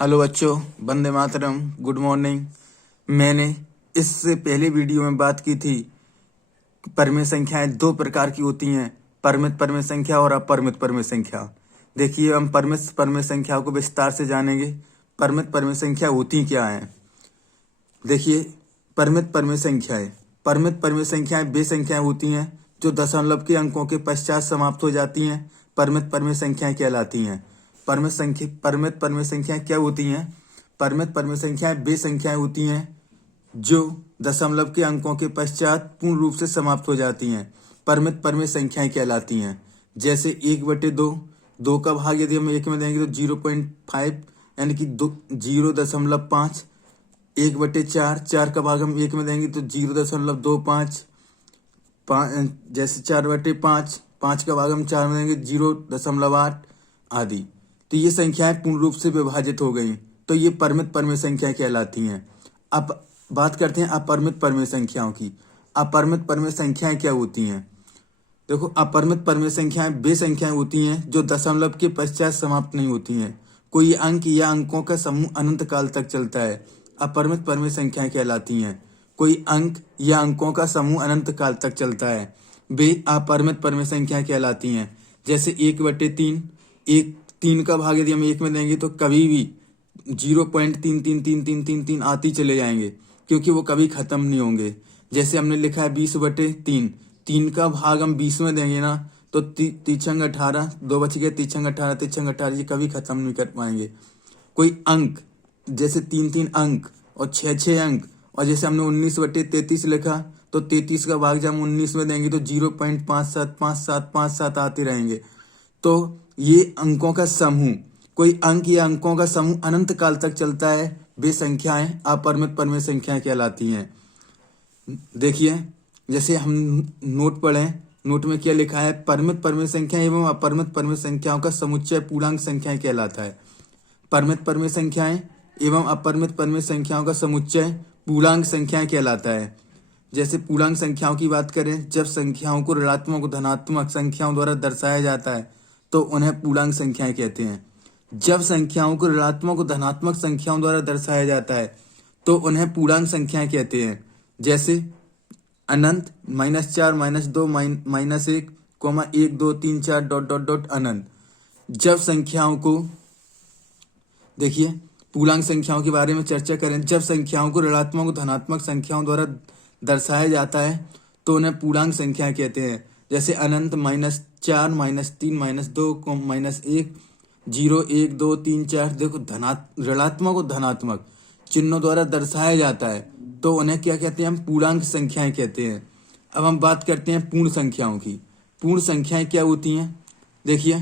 Hello बच्चों, Vande Mataram, good morning. मैंने इससे पहले वीडियो में बात की थी कि परिमेय संख्याएं दो प्रकार की होती हैं, परिमित परिमेय संख्या और अपरिमित परिमेय संख्या। देखिए, हम परिमित परिमेय संख्याओं को विस्तार से जानेंगे। परिमित परिमेय संख्या होती क्या है? देखिए, परिमित परिमेय संख्याएं वे संख्याएं होती हैं जो दशमलव के अंकों के पश्चात समाप्त हो जाती हैं। परिमित परिमेय संख्याएं कहलाती हैं। परिमित परिमेय संख्याएं क्या होती हैं? परिमित परिमेय संख्याएं वे संख्याएं होती हैं जो दशमलव के अंकों के पश्चात पूर्ण रूप से समाप्त हो जाती हैं। परिमित परिमेय संख्याएं कहलाती हैं। जैसे 1/2, 2 का भाग यदि हम 1 में देंगे तो 0.5 यानी कि 0.5। 1/4, 4 का भाग हम 1 में देंगे तो 0.25। जैसे 4/5, 5 का भाग हम 4 में देंगे 0.8 आदि। तो ये संख्याएं पूर्ण रूप से विभाजित हो गई, तो ये परिमित परिमेय संख्याएं कहलाती हैं। अब बात करते हैं अपरिमित परिमेय संख्याओं की। अपरिमित परिमेय संख्याएं क्या होती हैं? देखो, अपरिमित परिमेय संख्याएं वे संख्याएं होती हैं जो दशमलव के पश्चात समाप्त नहीं होती हैं। कोई अंक या अंकों का समूह अनंत काल तक चलता है, अपरिमित परिमेय संख्याएं कहलाती हैं। कोई अंक या अंकों का समूह अनंत काल तक चलता है, वे अपरिमित परिमेय संख्याएं कहलाती हैं। जैसे 1/3, 3 का भाग यदि हम 1 में देंगे तो कभी भी 0.33333 आती चले जाएंगे, क्योंकि वो कभी खत्म नहीं होंगे। जैसे हमने लिखा है 20/3, 3 का भाग हम 20 में देंगे ना तो 3×6 18, 2 बच गए, 3×6 18, 3×6 18, ये कभी खत्म नहीं कर पाएंगे। कोई अंक जैसे 3-3 अंक और 6-6 अंक, और जैसे हमने 19/33 लिखा तो 33 का भाग जब हम 19 में देंगे तो 0.575757 आते रहेंगे। तो ये अंकों का समूह, कोई अंक या अंकों का समूह अनंत काल तक चलता है, वे संख्याएं अपरिमित परिमेय संख्याएं कहलाती हैं। देखिए, जैसे हम नोट पढ़ें, नोट में क्या लिखा है? परिमित परिमेय संख्या एवं अपरिमित परिमेय संख्याओं का समुच्चय पूर्णांक संख्याएं कहलाता है। परिमित परिमेय संख्याएं एवं अपरिमित परिमेय संख्याओं का समुच्चय पूर्णांक संख्याएं कहलाता है। जैसे पूर्णांक संख्याओं की बात करें, जब संख्याओं को ऋणात्मक और धनात्मक संख्याओं द्वारा दर्शाया जाता है तो उन्हें पूर्णांक संख्याएं कहते हैं। जब संख्याओं को ऋणात्मक और धनात्मक संख्याओं द्वारा दर्शाया जाता है तो उन्हें पूर्णांक संख्याएं कहते हैं। जैसे अनंत, -4, -2, -1, -1, 2, 3, 4 ... अनंत। जब संख्याओं को, देखिए, पूर्णांक संख्याओं के बारे में चर्चा करें, जब संख्याओं को ऋणात्मक और धनात्मक संख्याओं द्वारा दर्शाया जाता है तो उन्हें पूर्णांक संख्याएं कहते हैं। जैसे अनंत, -4, -3, -2, -1, 0, 1, 2, 3, 4। देखो, ऋणात्मक और धनात्मक चिन्हों द्वारा दर्शाया जाता है तो उन्हें क्या कहते हैं? हम पूर्णांक संख्याएं कहते हैं। अब हम बात करते हैं पूर्ण संख्याओं की। पूर्ण संख्याएं क्या होती हैं? देखिए,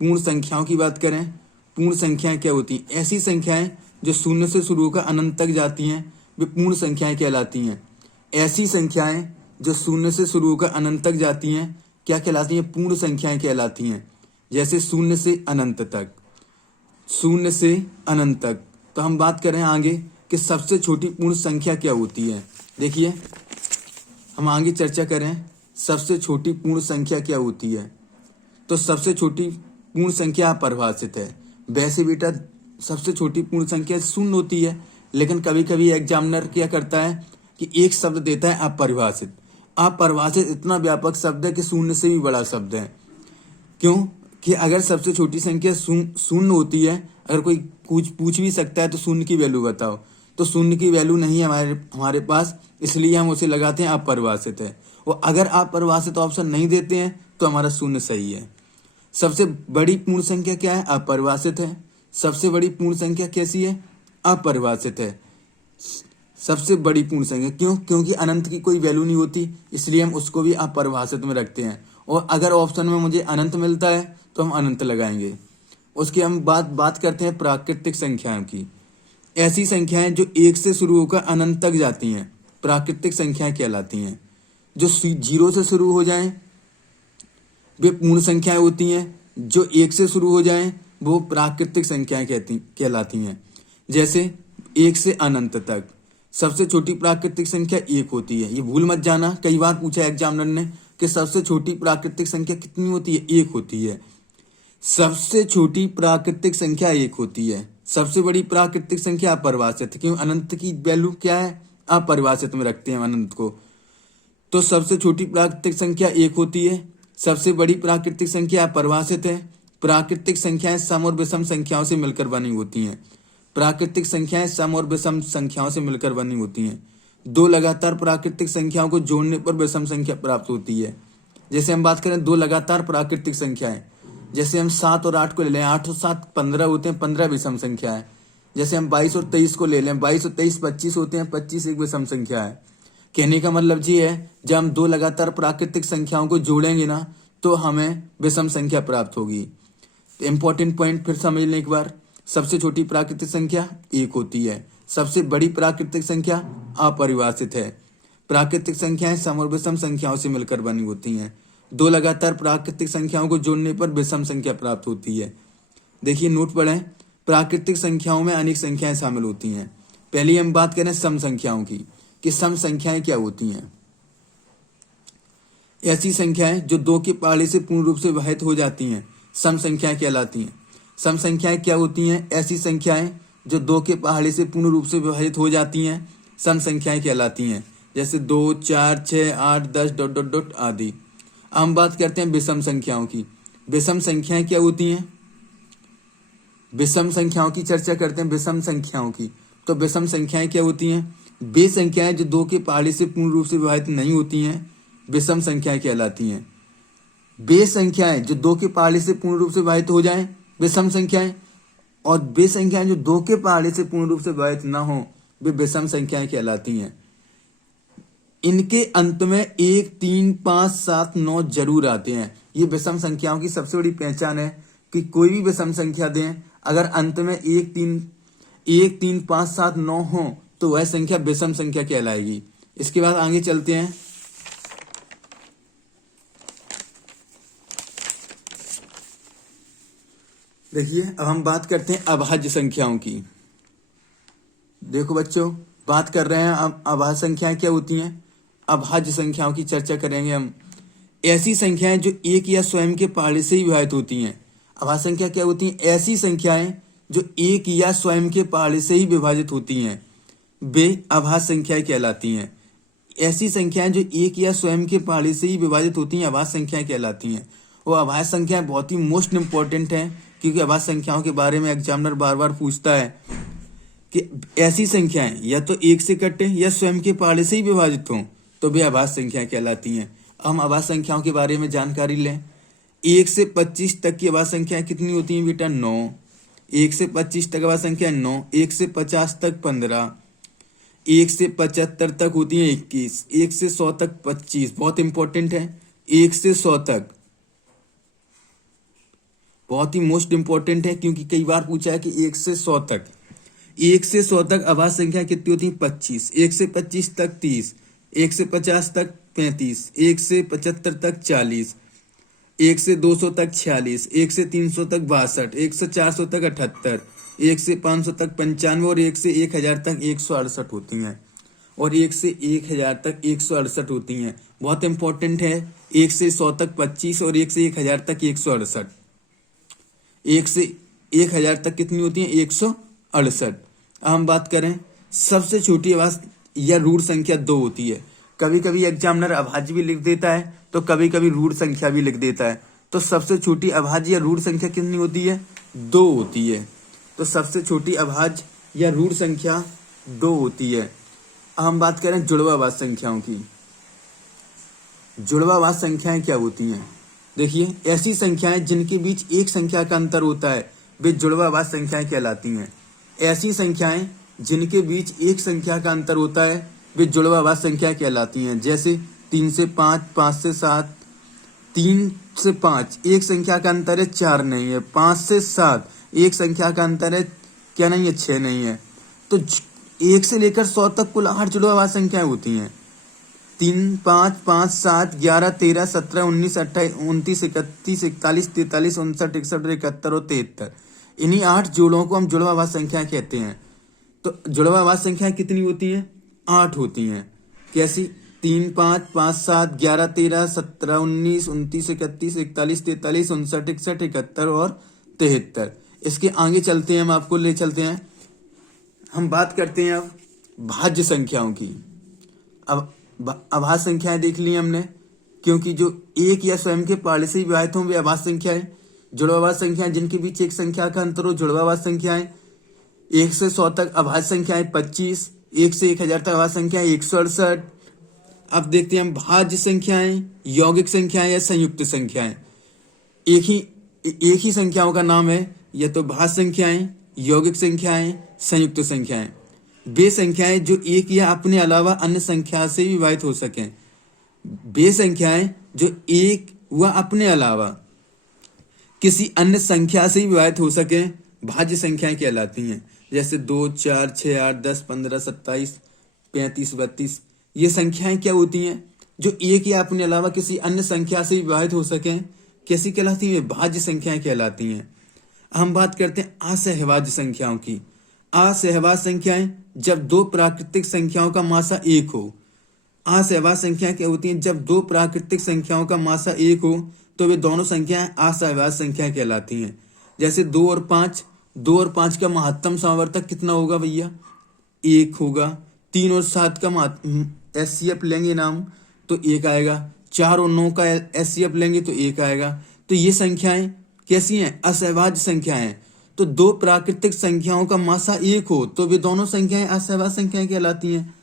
पूर्ण संख्याओं की बात करें, पूर्ण संख्याएं क्या होती हैं? ऐसी संख्याएं जो शून्य से शुरू होकर अनंत तक जाती हैं, वे पूर्ण संख्याएं कहलाती हैं। ऐसी संख्याएं जो शून्य से शुरू होकर अनंत तक जाती हैं क्या कहलाती हैं? पूर्ण संख्याएं कहलाती हैं। जैसे शून्य से अनंत तक, शून्य से अनंत तक। तो हम बात करें आगे कि सबसे छोटी पूर्ण संख्या क्या होती है। देखिए, हम आगे चर्चा करें सबसे छोटी पूर्ण संख्या क्या होती है। तो सबसे छोटी पूर्ण संख्या अपरिभाषित है। वैसे बेटा, सबसे छोटी पूर्ण संख्या शून्य होती है, लेकिन कभी कभी एग्जामिनर क्या करता है कि एक शब्द देता है अपरिभाषित। अपरिभाषित इतना व्यापक शब्द है कि शून्य से भी बड़ा शब्द है। क्यों? कि अगर सबसे छोटी संख्या शून्य होती है, अगर कोई कुछ पूछ भी सकता है तो शून्य की वैल्यू बताओ, तो शून्य की वैल्यू नहीं है हमारे पास, इसलिए हम उसे लगाते हैं अपरिभाषित है। और अगर अपरिभाषित ऑप्शन नहीं देते हैं तो हमारा शून्य सही है। सबसे बड़ी पूर्ण संख्या क्या है? अपरिभाषित है। सबसे बड़ी पूर्ण संख्या कैसी है? अपरिभाषित है। सबसे बड़ी पूर्ण संख्या क्यों? क्योंकि अनंत की कोई वैल्यू नहीं होती, इसलिए हम उसको भी अपरिभाषित में रखते हैं। और अगर ऑप्शन में मुझे अनंत मिलता है तो हम अनंत लगाएंगे। उसकी हम बात करते हैं प्राकृतिक संख्याओं की। ऐसी संख्याएं जो 1 से शुरू होकर अनंत तक जाती हैं, प्राकृतिक संख्याएं कहलाती हैं। जो 0 से शुरू हो जाएं वे पूर्ण संख्याएं होती हैं, जो 1 से शुरू हो जाएं वो प्राकृतिक संख्याएं कहलाती हैं। जैसे 1 से अनंत तक सबसे छोटी प्राकृतिक संख्या 1 होती है। ये भूल मत जाना, कई बार पूछा एग्जामिनर ने कि सबसे छोटी प्राकृतिक संख्या कितनी होती है? 1 होती है। सबसे छोटी प्राकृतिक संख्या 1 होती है। सबसे बड़ी प्राकृतिक संख्या अपरिभाषित, क्यों अनंत की वैल्यू क्या है, अपरिभाषित में रखते हैं अनंत को। तो सबसे छोटी प्राकृतिक संख्या 1 होती है, सबसे बड़ी प्राकृतिक संख्या अपरिभाषित है। प्राकृतिक संख्याएं सम और विषम संख्याओं से मिलकर बनी होती हैं। प्राकृतिक संख्याएं सम और विषम संख्याओं से मिलकर बनी होती हैं। दो लगातार प्राकृतिक संख्याओं को जोड़ने पर विषम संख्या प्राप्त होती है। जैसे हम बात करें दो लगातार प्राकृतिक संख्याएं, जैसे हम 7 और 8 को ले लें, 8 और 7 15 होते हैं, 15 विषम संख्या है। जैसे हम 22 और 23 को ले लें, 22 और 23 25 होते हैं, 25 एक विषम संख्या है। कहने का मतलब ये है, जब हम दो लगातार प्राकृतिक संख्याओं को जोड़ेंगे ना तो हमें विषम संख्या प्राप्त होगी। इंपॉर्टेंट पॉइंट फिर समझ लें एक बार। सबसे छोटी प्राकृतिक संख्या 1 होती है, सबसे बड़ी प्राकृतिक संख्या अपरिभाषित है। प्राकृतिक संख्याएं सम और विषम संख्याओं से मिलकर बनी होती हैं। दो लगातार प्राकृतिक संख्याओं को जोड़ने पर विषम संख्या प्राप्त होती है। देखिए नोट पढ़ें, प्राकृतिक संख्याओं में अनेक संख्याएं शामिल होती हैं। पहले हम बात करें सम संख्याओं की, कि सम संख्याएं क्या होती हैं। ऐसी संख्याएं जो 2 के पहाड़े से पूर्ण रूप से विभाजित हो जाती हैं, सम संख्याएं कहलाती हैं। सम संख्याएं क्या होती हैं, ऐसी संख्याएं जो 2 के पहाड़े से पूर्ण रूप से विभाजित हो जाती हैं, सम संख्याएं कहलाती हैं। जैसे 2, 4, 6, 8, 10 ... आदि। हम बात करते हैं विषम संख्याओं की। विषम संख्याएं क्या होती हैं, विषम संख्याओं की चर्चा करते हैं। विषम संख्याओं की, तो विषम संख्याएं क्या होती हैं, वे संख्याएं जो 2 के पहाड़े से पूर्ण रूप से विभाजित नहीं होती हैं, विषम संख्याएं कहलाती हैं। वे संख्याएं जो 2 के पहाड़े से पूर्ण रूप से विभाजित हो जाएं, विषम संख्याएं, और वे संख्याएं जो 2 के पहाड़े से पूर्ण रूप से विभाजित न हो, वे विषम संख्याएं कहलाती हैं। इनके अंत में 1, 3, 5, 7, 9 जरूर आते हैं। ये विषम संख्याओं की सबसे बड़ी पहचान है कि कोई भी विषम संख्या दें, अगर अंत में 1, 3, 5, 7, 9 हो तो वह संख्या विषम संख्या कहलाएगी। इसके बाद आगे चलते हैं। देखिए अब हम बात करते हैं अभाज्य संख्याओं की। देखो बच्चों, बात कर रहे हैं अब अभाज्य संख्याएं क्या होती हैं। अभाज्य संख्याओं की चर्चा करेंगे हम। ऐसी संख्याएं जो एक या स्वयं के पहाड़े से ही विभाजित होती हैं। अभाज्य संख्या क्या होती हैं, ऐसी संख्याएं जो एक या स्वयं के पहाड़े से ही विभाजित होती हैं, वे अभाज्य संख्याएं कहलाती हैं। ऐसी संख्याएं जो एक या स्वयं के पहाड़े से ही विभाजित होती हैं, अभाज्य संख्याएं कहलाती हैं। वो अभाज्य संख्याएं बहुत ही मोस्ट इंपॉर्टेंट हैं, क्योंकि अभाज्य संख्याओं के बारे में एग्जामिनर बार बार पूछता है कि ऐसी संख्याएं या तो एक से कटे या स्वयं के पहाड़े से ही विभाजित हों, तो वे अभाज्य संख्याएं कहलाती हैं। हम अभाज्य संख्याओं के बारे में जानकारी लें। 1 से 25 तक की अभाज्य संख्याएं कितनी होती हैं बेटा, 9। 1 से 25 तक अभाज्य संख्या 9। 1 से 50 तक 15। 1 से 75 तक होती है 21। 1 से 100 तक 25। बहुत इंपॉर्टेंट है, 1 से 100 तक बहुत ही मोस्ट इंपॉर्टेंट है, क्योंकि कई बार पूछा है कि 1 से 100 तक। 1 से 100 तक अभाज्य संख्या कितनी होती है, 25। 1 से 25 तक 30। 1 से 50 तक 35। 1 से 75 तक 40। 1 से 200 तक 46। 1 से 300 तक 62। 1 से 400 तक 78। 1 से 500 तक 95 और 1 से 1000 तक 168 होती हैं। और 1 से 1000 तक 168 होती हैं। बहुत इंपॉर्टेंट है, 1 से 100 तक 25 और 1 से 1000 तक 168। 1 से 1000 तक कितनी होती है, 168। हम बात करें सबसे छोटी अभाज्य या रूढ़ संख्या 2 होती है। कभी कभी एग्जामिनर अभाज्य भी लिख देता है, तो कभी कभी रूढ़ संख्या भी लिख देता है। तो सबसे छोटी अभाज्य या रूढ़ संख्या कितनी होती है, 2 होती है। तो सबसे छोटी अभाज्य या रूढ़ संख्या 2 होती है। हम बात करें जुड़वा अभाज्य संख्याओं की। जुड़वा अभाज्य संख्याएं क्या होती हैं। देखिए, ऐसी संख्याएं जिनके बीच एक संख्या का अंतर होता है, वे जुड़वा अभाज्य संख्याएं कहलाती हैं। ऐसी संख्याएं जिनके बीच एक संख्या का अंतर होता है, वे जुड़वा अभाज्य संख्या कहलाती हैं। जैसे 3 से 5, 5 से 7। 3 से 5 एक संख्या का अंतर है, 4 नहीं है। 5 से 7 एक संख्या का अंतर है, क्या नहीं है, 6 नहीं है। तो 1 से लेकर 100 तक कुल 8 जुड़वा अभाज्य संख्याएं होती हैं। 3, 5, 5, 7, 11, 13, 17, 19, 28, 29, 31, 41, 43, 59, 61, 71 और 73। इन्हीं 8 जोड़ों को हम जुड़वा अभाज्य संख्या कहते हैं। तो जुड़वा अभाज्य संख्याएं कितनी होती हैं, 8 होती हैं। कैसी, 3, 5, 5, 7, 11, 13, 17, 19, 29, 31, 41, 43, 59, 61, 71 और 73। इसके आगे चलते हैं, हम आपको ले चलते हैं। हम बात करते हैं अब भाज्य संख्याओं की। अब अभाज्य संख्याएं देख ली हमने, क्योंकि जो एक या स्वयं के पाले से विभाजित हों वे अभाज्य संख्याएं। जुड़वावाद संख्याएं जिनके बीच एक संख्या का अंतर हो जुड़वावाद संख्याएं। 1 से 100 तक अभाज्य संख्याएं 25, 1 से 1000 तक अभाज्य संख्याएं 168। अब देखते हैं हम भाज्य संख्याएं, यौगिक संख्याएं या संयुक्त संख्याएं। एक ही संख्याओं का नाम है, या तो भाज्य संख्याएं, यौगिक संख्याएं, संयुक्त संख्याएं। वे संख्याएं जो एक या अपने अलावा अन्य संख्या से विभाजित हो सकें। वे संख्याएं जो एक व अपने अलावा किसी अन्य संख्या से विभाजित हो सके भाज्य संख्याएं कहलाती हैं। जैसे 2, 4, 6, 8, 10, 15, 27, 35, 32। ये संख्याएं क्या होती हैं? जो एक या अपने अलावा किसी अन्य संख्या से विभाजित हो सके। कैसी कहलाती हैं? भाज्य संख्याएं कहलाती हैं। हम बात करते हैं असहभाज्य संख्याओं की। असहभाज्य संख्याएं जब दो प्राकृतिक संख्याओं का मासा एक हो। असहभाज्य संख्याएं क्या होती हैं? जब दो प्राकृतिक संख्याओं का मासा एक हो तो वे दोनों संख्याएं असहभाज्य संख्याएं कहलाती हैं। जैसे 2 और 5। 2 और 5 का महत्तम समावर्तक कितना होगा भैया? 1 होगा। 3 और 7 का एचसीएफ लेंगे नाम तो 1 आएगा। 4 और 9 का एचसीएफ लेंगे तो 1 आएगा। तो ये संख्याएं कैसी हैं? असहभाज्य संख्याएं। तो दो प्राकृतिक संख्याओं का मासा एक हो तो वे दोनों संख्याएं असहभाज्य संख्याएं कहलाती हैं।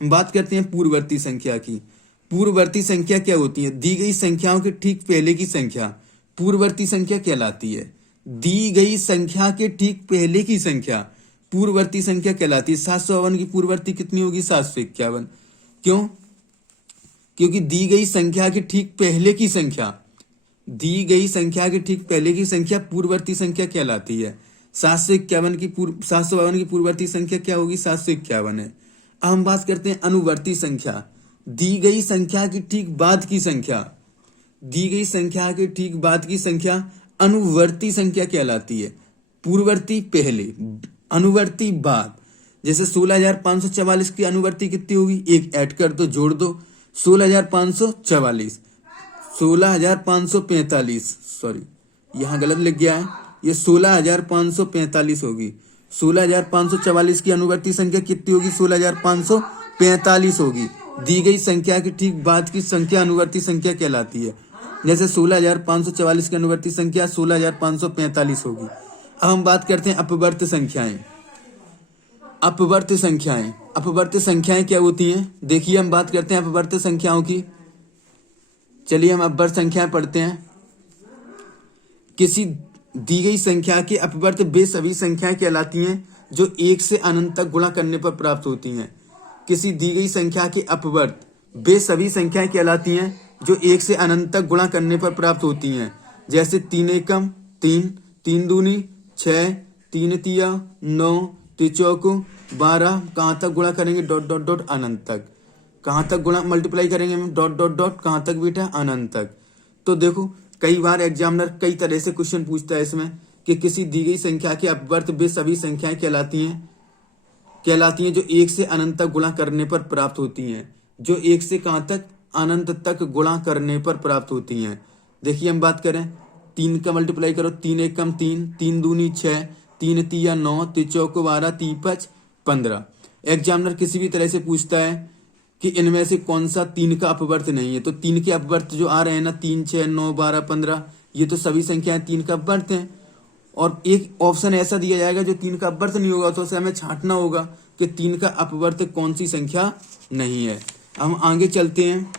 बात करते हैं पूर्ववर्ती संख्या की। पूर्ववर्ती संख्या क्या होती है? दी गई संख्याओं के ठीक पहले की संख्या पूर्ववर्ती संख्या कहलाती है। दी गई संख्या के ठीक पहले की संख्या पूर्ववर्ती संख्या कहलाती है। 752 की पूर्ववर्ती कितनी होगी? 751। क्यों? क्योंकि दी गई संख्या के ठीक पहले की संख्या पूर्ववर्ती संख्या कहलाती है। 751 की 752 की पूर्ववर्ती संख्या क्या होगी? 751 है। अब हम बात करते हैं अनुवर्ती संख्या। दी गई संख्या की ठीक बाद की संख्या अनुवर्ती संख्या कहलाती है। पूर्ववर्ती पहले, अनुवर्ती बाद। जैसे 16,544 की अनुवर्ती कितनी होगी? एक ऐड कर दो, जोड़ दो। 16,544, 16,545, सॉरी यहाँ गलत लिख गया है, ये 16,545 होगी। 16,544 की अनुवर्ती संख्या कितनी होगी? 16,545 होगी। दी गई संख्या की ठीक बाद की संख्या अनुवर्ती संख्या कहलाती है। जैसे 16,544 की अनुवर्ती संख्या 16,545 होगी। अब हम बात करते हैं अपवर्त संख्याएं। अपवर्त संख्याएं क्या होती हैं? देखिए हम बात करते हैं अपवर्त संख्याओं की। चलिए हम अपवर्त संख्याएं पढ़ते हैं। किसी दी गई संख्या के अपवर्त वे सभी संख्याएं कहलाती हैं जो 1 से अनंत तक गुणा करने पर प्राप्त होती हैं। किसी दी गई संख्या के अपवर्त वे सभी संख्याएं कहलाती हैं जो 1 से अनंत तक गुणा करने पर प्राप्त होती हैं। जैसे 3 एकम 3, 3 दूनी 6, 3 तिया 9, 3 चौको 12। कहाँ तक गुणा करेंगे? डॉट डॉट डॉट अनंत तक। कहाँ तक गुणा मल्टीप्लाई करेंगे हम? डॉट डॉट डॉट कहाँ तक बेटा? अनंत तक। तो देखो कई बार एग्जामिनर कई तरह से क्वेश्चन पूछता है इसमें कि किसी दी गई संख्या के अपवर्त वे सभी संख्याएं कहलाती हैं जो 1 से अनंत तक गुणा करने पर प्राप्त होती हैं। जो 1 से कहाँ तक? अनंत तक गुणा करने पर प्राप्त होती हैं। देखिए हम बात करें 3 का मल्टीप्लाई करो। 3 एकम 3, 3 दूनी 6, 3 तिया 9, 3 चौको 12, 3 5 15। एग्जामिनर किसी भी तरह से पूछता है कि इनमें से कौन सा 3 का अपवर्त नहीं है। तो 3 के अपवर्त जो आ रहे हैं ना, 3, 6, 9, 12, 15, ये तो सभी संख्याएं 3 का अपवर्त हैं। और एक ऑप्शन ऐसा दिया जाएगा जो 3 का अपवर्त नहीं होगा, तो उसे हमें छांटना होगा कि 3 का अपवर्त कौन सी संख्या नहीं है। हम आगे चलते हैं।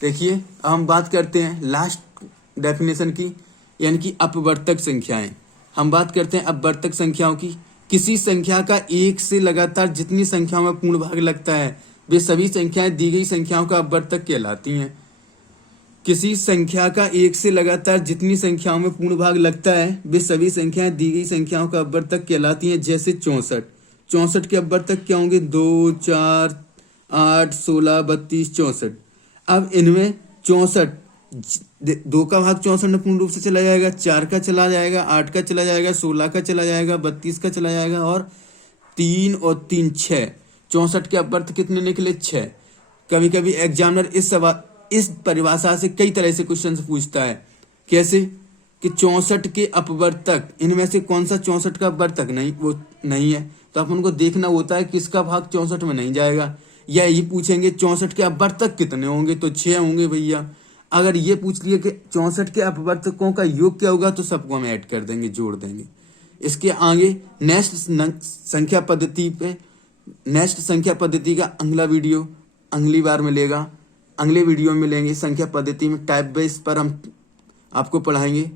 देखिए हम बात करते हैं लास्ट डेफिनेशन की, यानी कि अपवर्तक संख्याएं। हम बात करते हैं अपवर्तक संख्याओं की। किसी संख्या का 1 से लगातार जितनी संख्याओं में पूर्ण भाग लगता है वे सभी संख्याएं दी गई संख्याओं का अपवर्तक कहलाती हैं। किसी संख्या का 1 से लगातार जितनी संख्याओं में पूर्ण भाग लगता है वे सभी संख्याएं दी गई संख्याओं का अपवर्तक कहलाती हैं। जैसे 64 के अपवर्तक क्या होंगे? 2, 4, 8, 16, 32, 64। अब इनमें 64, 2 का भाग 64 में पूर्ण रूप से चला जाएगा, 4 का चला जाएगा, 8 का चला जाएगा, 16 का चला जाएगा, 32 का चला जाएगा और 3 और 3 6। 64 के अपवर्त कितने निकले? 6। कभी कभी एग्जामिनर इस परिभाषा से कई तरह से क्वेश्चन पूछता है। कैसे कि 64 के अपवर्तक, इनमें से कौन सा 64 का अपवर्तक नहीं, वो नहीं है, तो अपन को देखना होता है किसका भाग 64 में नहीं जाएगा। या ये पूछेंगे 64 के अपवर्तक कितने होंगे, तो 6 होंगे भैया। अगर ये पूछ लिए कि 64 के अपवर्तकों का योग क्या होगा, तो सबको हम ऐड कर देंगे, जोड़ देंगे। इसके आगे नेक्स्ट संख्या पद्धति का अगला वीडियो अगली बार मिलेगा। अगले वीडियो में मिलेंगे संख्या पद्धति में टाइप बेस पर हम आपको पढ़ाएंगे।